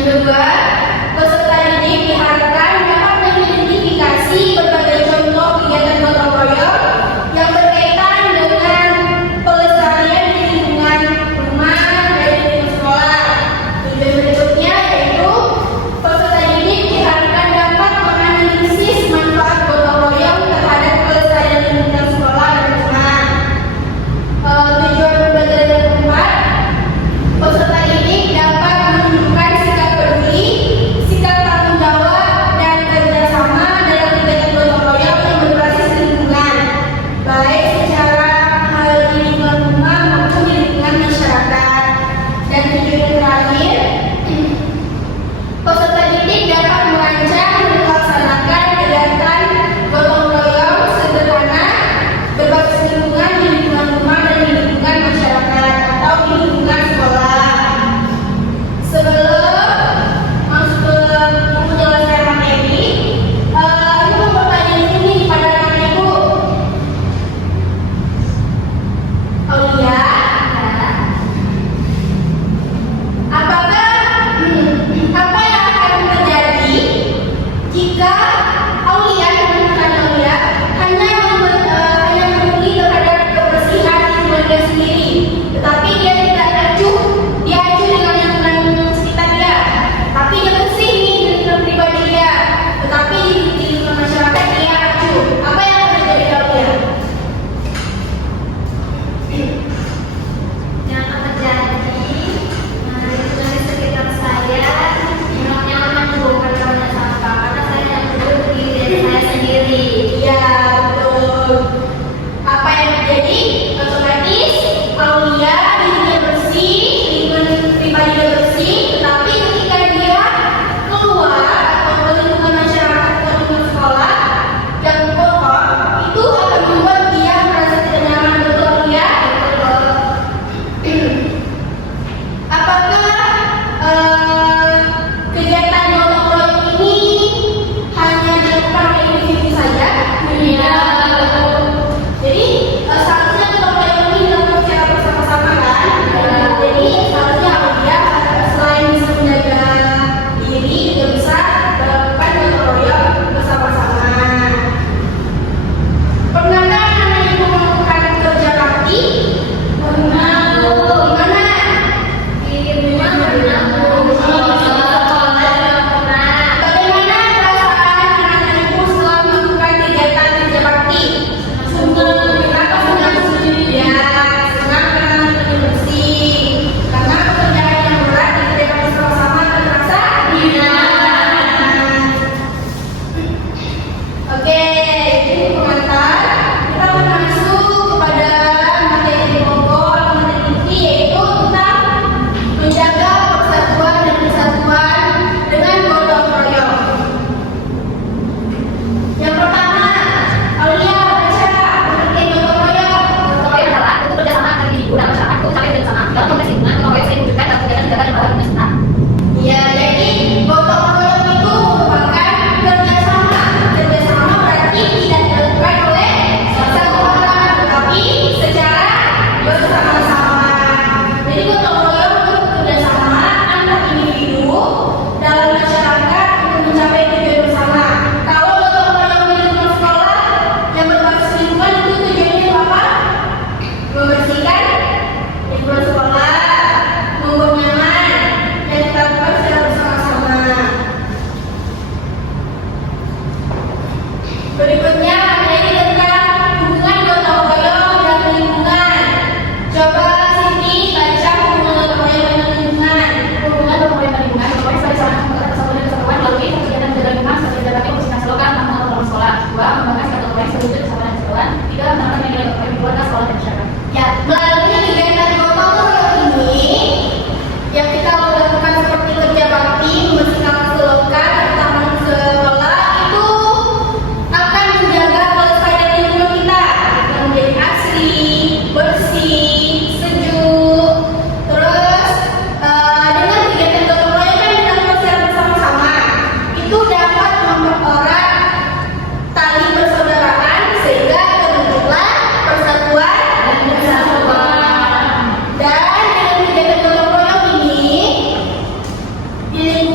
Yang kedua, peserta didik diharapkan dapat mengidentifikasi berbagai contoh kegiatan gotong royong yang berkaitan dengan pelestarian di lingkungan rumah dan lingkungan sekolah. Tujuan berikutnya yaitu peserta didik diharapkan dapat menganalisis manfaat gotong royong terhadap pelestarian lingkungan sekolah dan rumah. Tujuan pembelajaran yang keempat, peserta didik dapat menunjukkan sikap peduli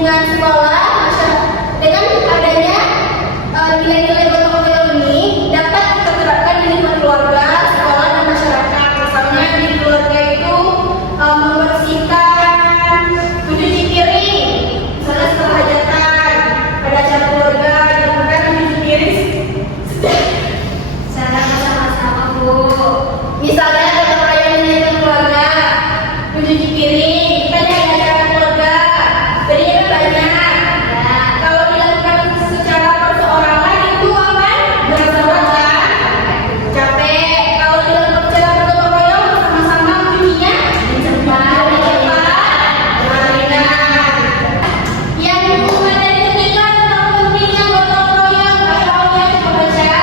lingkungan sekolah, dengan adanya nilai-nilai gotong royong ini dapat kita terapkan di lingkungan keluarga, sekolah, dan masyarakat. Misalnya di keluarga itu membersihkan, mencuci piring, misalnya setelah hajatan, ada acara keluarga, dilakukan mencuci piring secara bersama-sama, Bu. Misalnya gotong royong di lingkungan keluarga, mencuci piring, kita ada acara keluarga, jadinya banyak. Kalau dilakukan secara perseorangan itu akan berat-berat, capek. Kalau dilakukan secara bergotong royong bersama-sama mencucinya cepat. Yang hubungan dari ketiga tentang pentingnya gotong royong, ayo coba baca.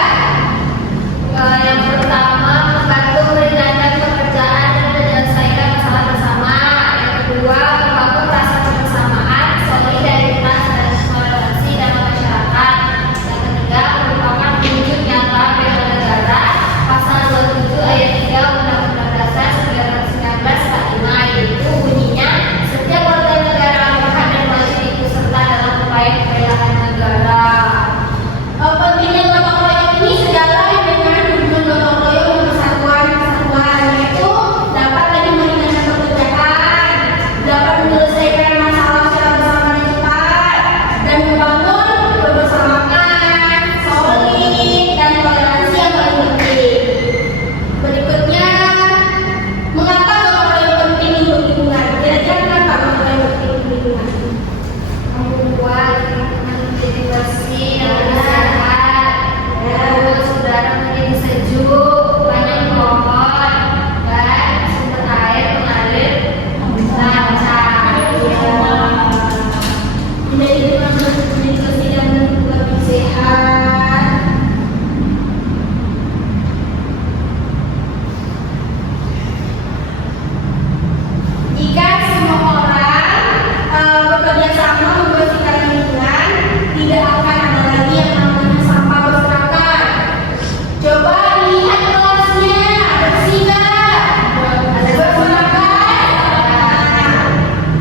Yang pertama, membantu meringankan pekerjaan dan menyelesaikan masalah bersama. Yang kedua, membangun rasa kebersamaan, solidaritas, dan toleransi dalam masyarakat. Yang ketiga, merupakan wujud nyata bela negara. Pasal 27 ayat 3 Undang-Undang Dasar 1945, yaitu bunyinya, setiap warga negara berhak dan wajib ikut serta dalam upaya pembelaan negara. Pentingnya gotong royong ini sejalan dengan hubungan gotong royong yang persatuan, yaitu dapat tadi meringankan pekerjaan, dapat menyelesaikan masalah secara bersama dan cepat, dan membangun kebersamaan, solid, dan toleransi yang paling penting. Berikutnya, mengapa gotong royong penting untuk lingkungan? Kira-kira kenapa gotong royong penting untuk lingkungan? Membuat lingkungan menjadi bersih dan sehat, terus udara menjadi sejuk, banyak pohon, dan sumber air mengalir lancar. Menjadi lingkungan menjadi bersih dan lebih sehat. Jika semua orang bekerja sama membersihkan lingkungan, tidak akan ada lagi yang namanya sampah berserakan. Coba lihat kelasnya, bersih nggak? Ada berserakan.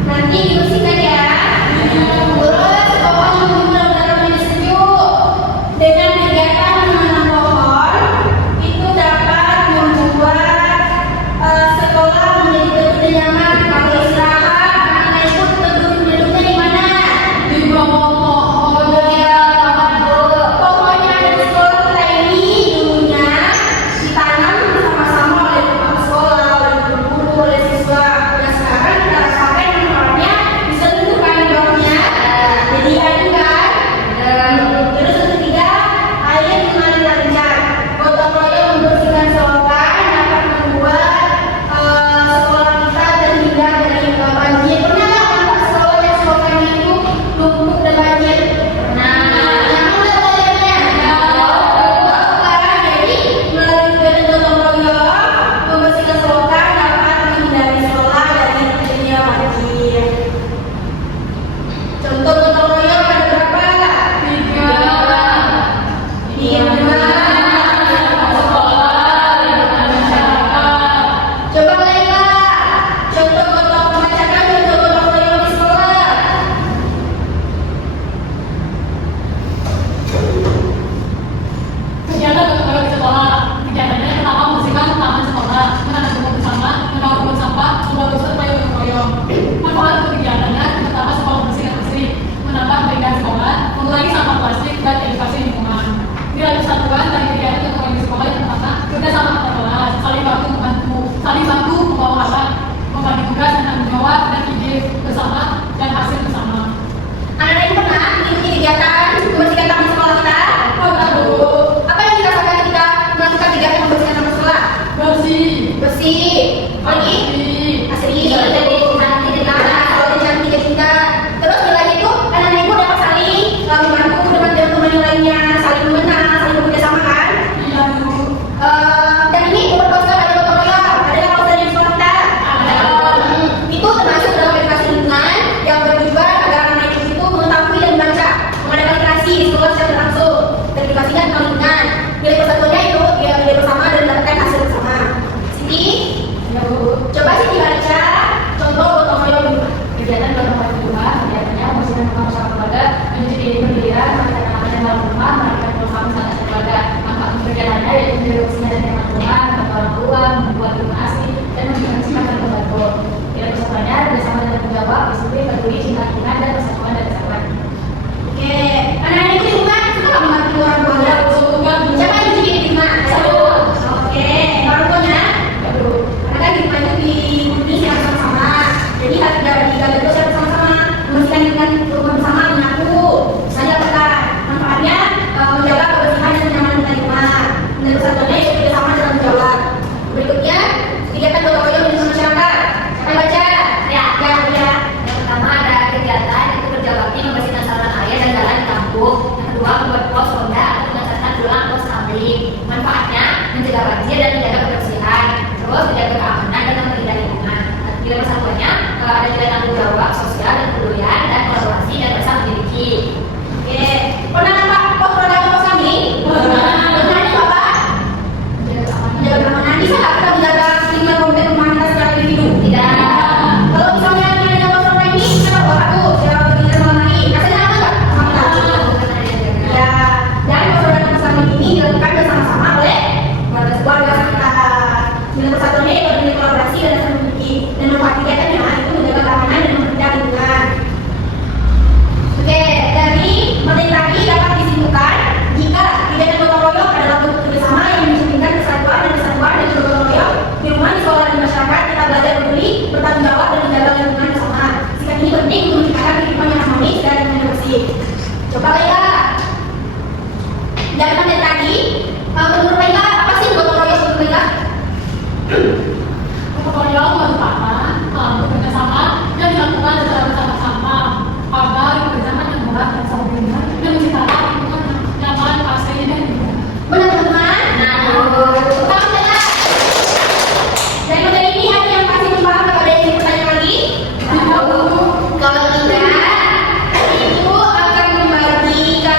Nanti dibersihkan ya. Terus pohon benar-benar menjadi sejuk. Dengan kegiatan menanam pohon, itu dapat membuat sekolah menjadi lebih nyaman. Kalau istirahat, anak-anak itu tetap duduknya di mana? Di bawah pohon. Pohonnya ada di sekolah kita ini dulunya ditanam bersama-sama oleh kepala sekolah, oleh guru, oleh siswa. Dan sekarang kita rasakan manfaatnya bisa tentukan di bawahnya. Jadi ada kan? Terus yang ketiga, air mengalir lancar. Gotong royong membersihkan selokan dapat membuat sekolah kita terhindar dari banjir. Pernah nggak nampak sekolah yang selokannya itu lumpuh dan banjir? Nyaman nggak belajarnya? Jadi melalui kegiatan gotong royong membersihkan selokan dapat menghindari sekolah dari terjadinya banjir. Contoh gotong royong ada berapa? 3. Ini yang mana? Coba mereka contoh gotong membacakan contoh gotong royong di sekolah. Kegiatan gotong royong di sekolah. Kegiatannya pertama membersihkan taman sekolah, menanam pohon bersama, membawa kebun sampah, membawa gosok supaya gotong royong. Manfaat untuk kegiatannya, pertama sekolah bersih dan bersih, menambah kebaikan sekolah, mengurangi sampah plastik dan edukasi lingkungan. Nilai persatuan dari kegiatan gotong royong di sekolah yang pertama, kerja sama antar kelas, saling bantu membawa alat, membagi tugas dan tanggung jawab dan ide bersama dan hasil bersama. Anak-anak ini pernah mengikuti kegiatan membersihkan taman sekolah kita? Apa yang dirasakan ketika melakukan kegiatan membersihkan taman sekolah? Bersih. Lagi? Asri. Jadi nanti di kalau cantik kita. Terus selain itu anak-anak ibu dapat saling membantu dengan teman-teman yang lainnya, saling mengenal, saling bekerja sama kan? Iya, Bu. Dan ini berposter ada gotong royong. Ada yang poster di sekolah kita? Itu termasuk dalam edukasi lingkungan yang bertujuan agar anak itu mengetahui dan membaca, mengadakan literasi di sekolah secara langsung, teredukasikan tentang lingkungan. Nilai persatuannya itu ya nilai bersama dan mendapatkan hasil bersama. Siti, coba Siti baca contoh gotong royong di rumah. Kegiatan gotong royong di rumah, kegiatannya membersihkan Coba Laila. Dari materi tadi, menurut Laila apa sih gotong royong menurut Laila? Gotong royong merupakan bekerja sama yang dilakukan secara bersama-sama agar pekerjaan yang berat dan saling ringan dan menciptakan lingkungan yang nyaman, asri dan indah. Benar teman-teman? Utama Laila. Dari materi ini ada yang masih membahas atau ada yang ingin bertanya lagi? Kalau tidak, ibu akan membagikan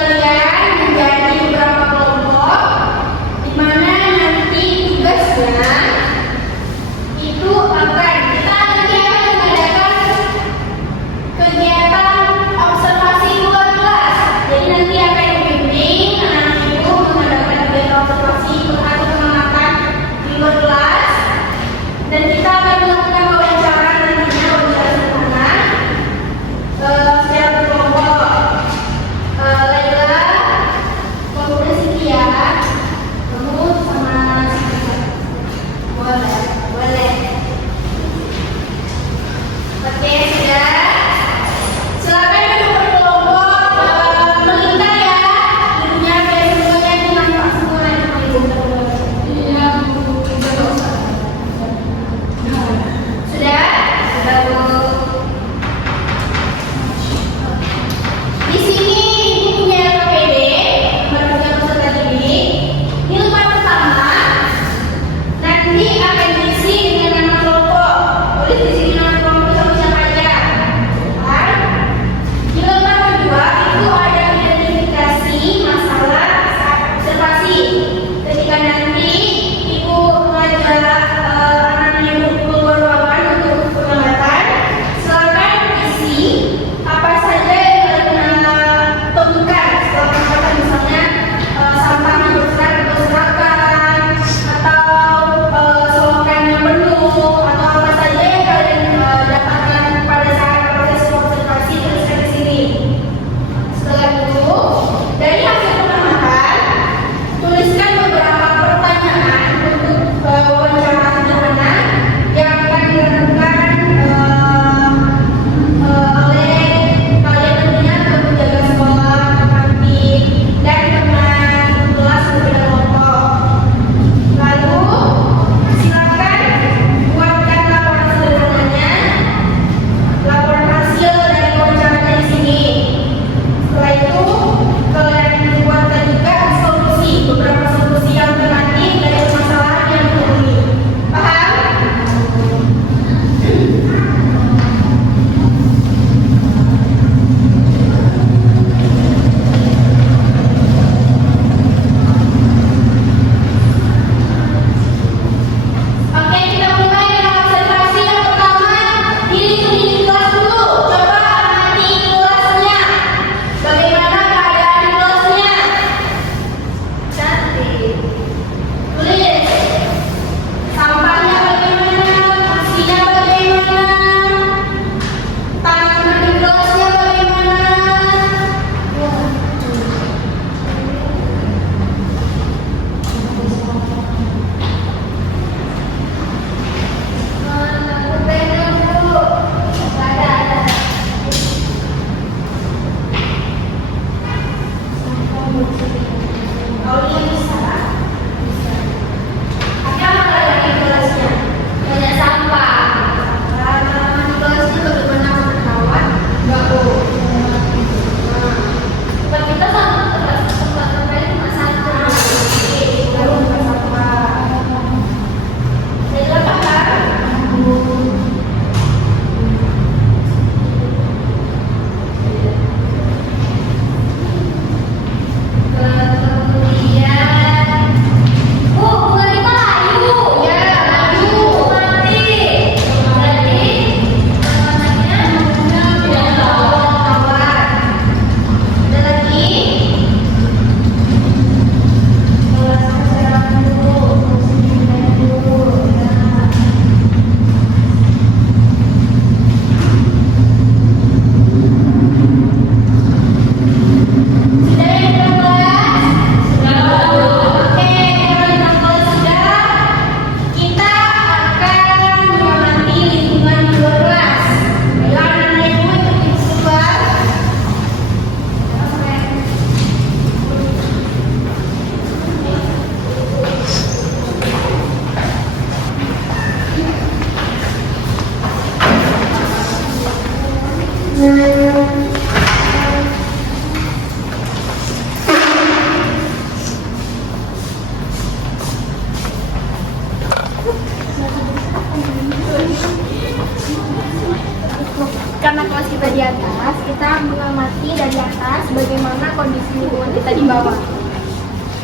atas bagaimana kondisi lingkungan kita di bawah.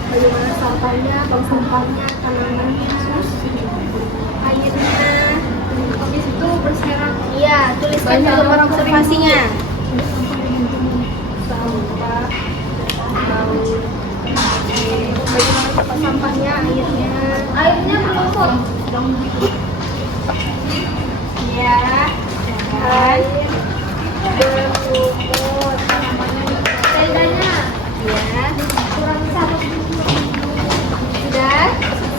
Bagaimana sampahnya, tong sampahnya, tanamannya, airnya. Habis itu berserak. Iya, tuliskan gambar observasinya. Sampah, laut. Bagaimana tempat sampahnya, airnya. Airnya berlumpur. Ya, air berlumpur. Tendanya Ya, kurang satu. sudah,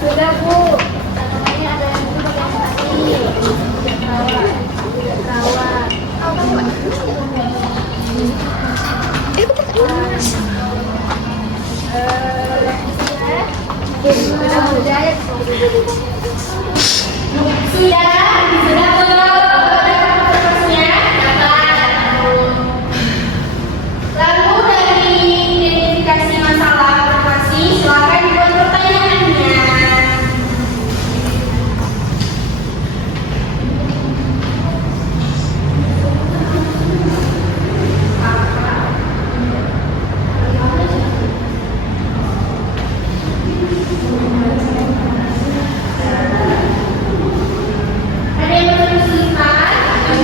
sudah Bu. Tanamannya ada yang berubah yang tadi. Rawa. Sudah lalu dari identifikasi masalah observasi, silakan dibuat pertanyaannya. Ada yang belum kesulitan?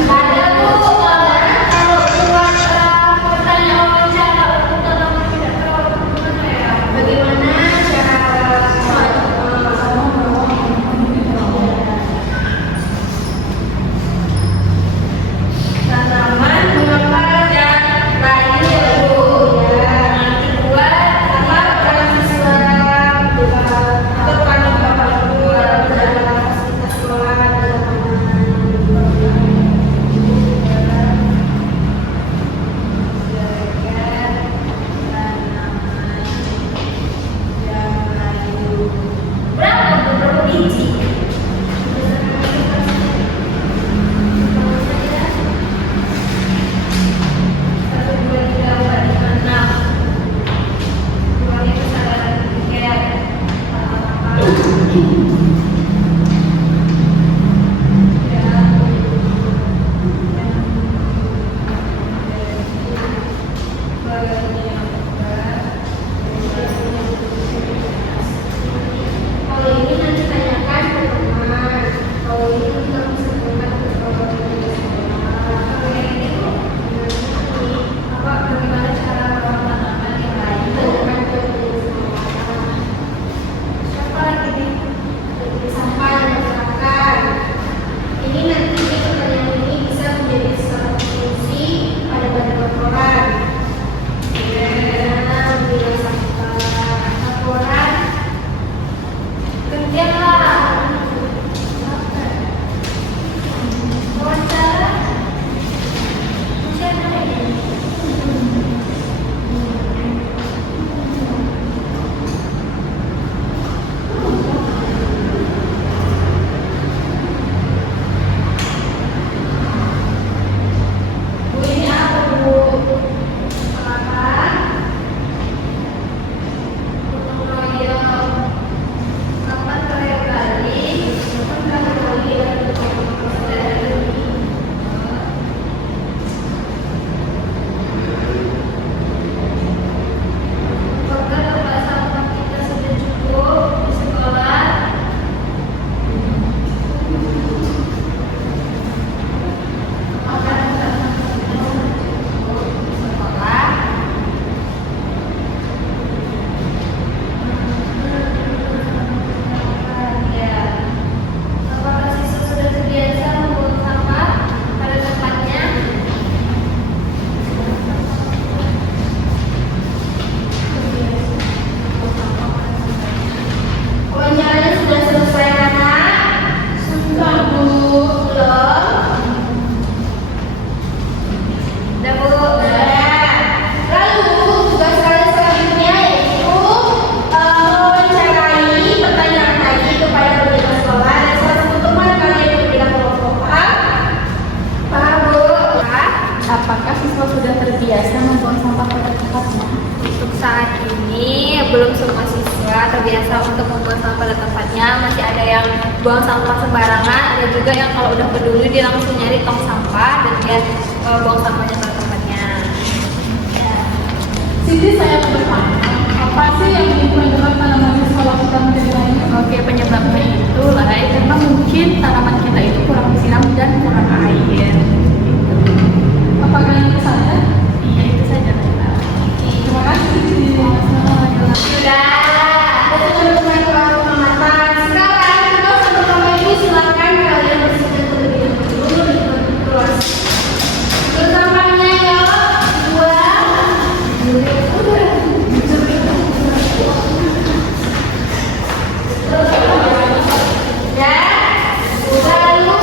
Ada Bu. Kalau buat pertanyaan wawancara untuk tanaman tidak terlalu gimana ya? Bagaimana cara tanaman mengapa dan lain ya Bu ya. Nanti buat apa mahasiswa atau bapak ibu dalam perjalanan fasilitas sekolah dalam berapa biji? Kalau ini nanti tanyakan ke teman. Kalau ini kita bisa tanyakan ke sekolah. Apa bagaimana cara merawat tanaman yang lain? Tanyakan ke sekolah. Siapa lagi nih? Jadi sampah yang masyarakat. Ini nanti pertanyaan ini bisa menjadi salah satu fungsi pada badan laporan. Bagaimana memilah sampah? Laporan Kerja lah. Wawancara. Siapa lagi? Bu ini apa Bu? Apa? Gotong royong. Kapan terakhir kali? Kapan terakhir kali ada gotong royong? Apakah tempat sampah kita sudah cukup di sekolah? Apakah tempat sampah kita sudah cukup di sekolah? Ya. Apakah siswa sudah terbiasa membuang sampah pada tempatnya? Wawancaranya sudah selesai anak? Sudah Bu. Belum? Udah Bu. Lalu tugas kalian selanjutnya yaitu mewawancarai pertanyaan tadi kepada pendidik sekolah dan salah satu teman kalian yang berbeda kelompok. Paham Bu? Apakah siswa sudah terbiasa membuang sampah pada tempatnya? Untuk saat ini belum semua siswa terbiasa untuk membuang sampah pada tempatnya. Masih ada yang buang sampah sembarangan, ada juga yang kalau udah peduli dia langsung nyari tong sampah dan dia buang sampahnya pada tempatnya. Ya. Siti, saya mau bertanya, apa sih yang menyebabkan tanaman di sekolah kita menjadi lain? Oke, penyebabnya itu lah karena mungkin tanaman kita itu kurang disiram dan kurang air. Apakah itu saja? Iya, itu saja. Terima kasih, Siti. Sudah, ada teman-teman pengamatan. Sekarang kita sama-sama ini silakan kalian bersihkan terlebih dahulu di kelas. Bersamanya ya, dua. Dan lalu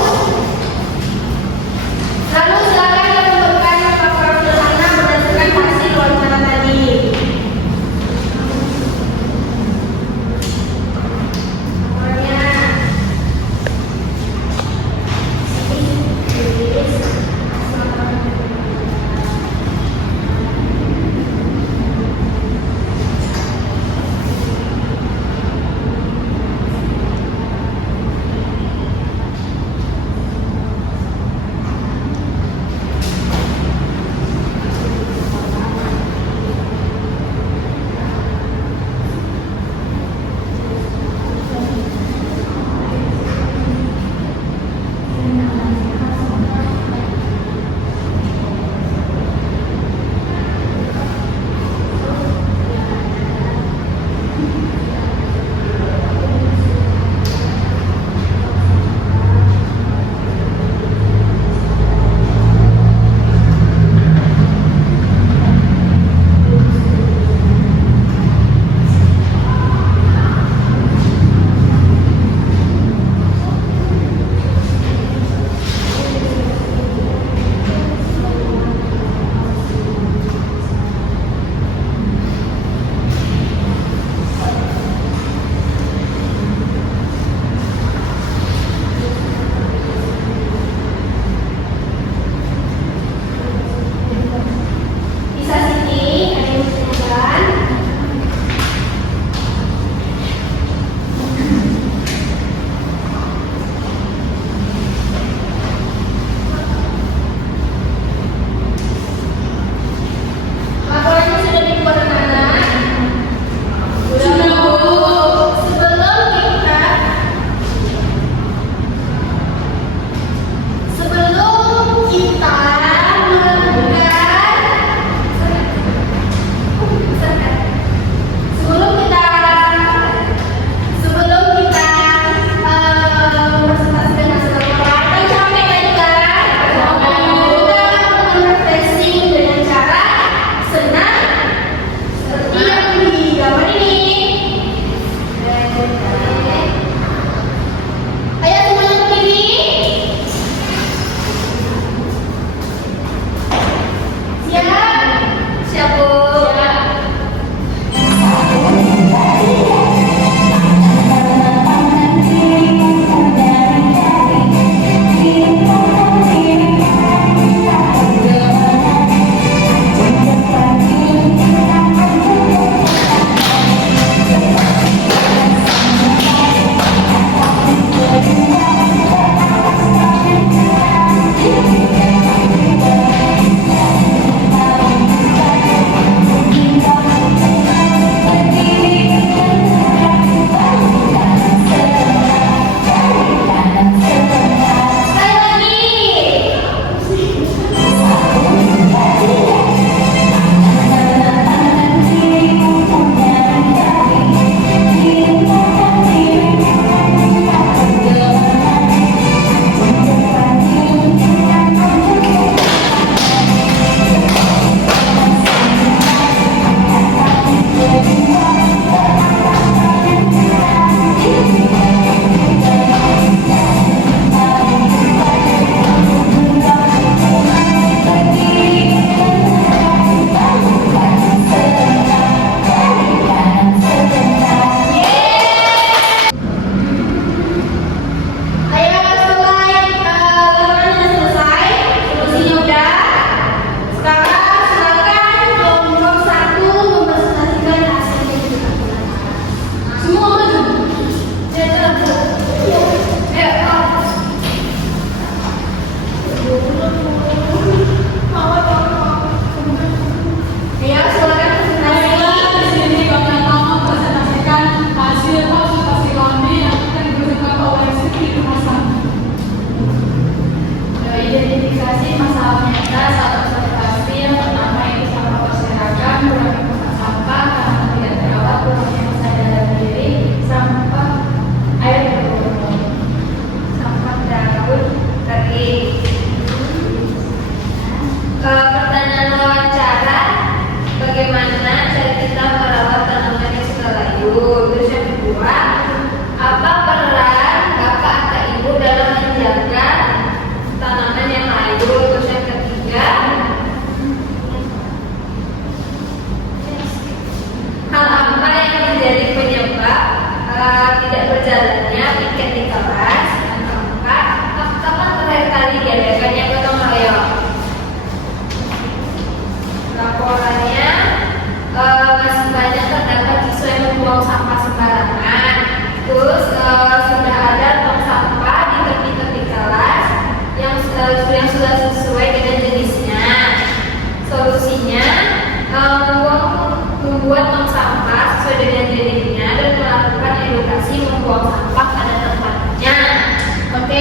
tidak berjalannya piket di kelas. Yang keempat, kapan terakhir kali diadakannya gotong royong? Laporannya masih banyak terdapat siswa yang membuang sampah sembarangan. Terus sudah ada tong sampah di tepi-tepi kelas yang sudah sesuai dengan jenisnya. Solusinya membuat tong sampah sesuai dengan jenisnya dan melakukan edukasi membuang sampah pada tempatnya. Oke,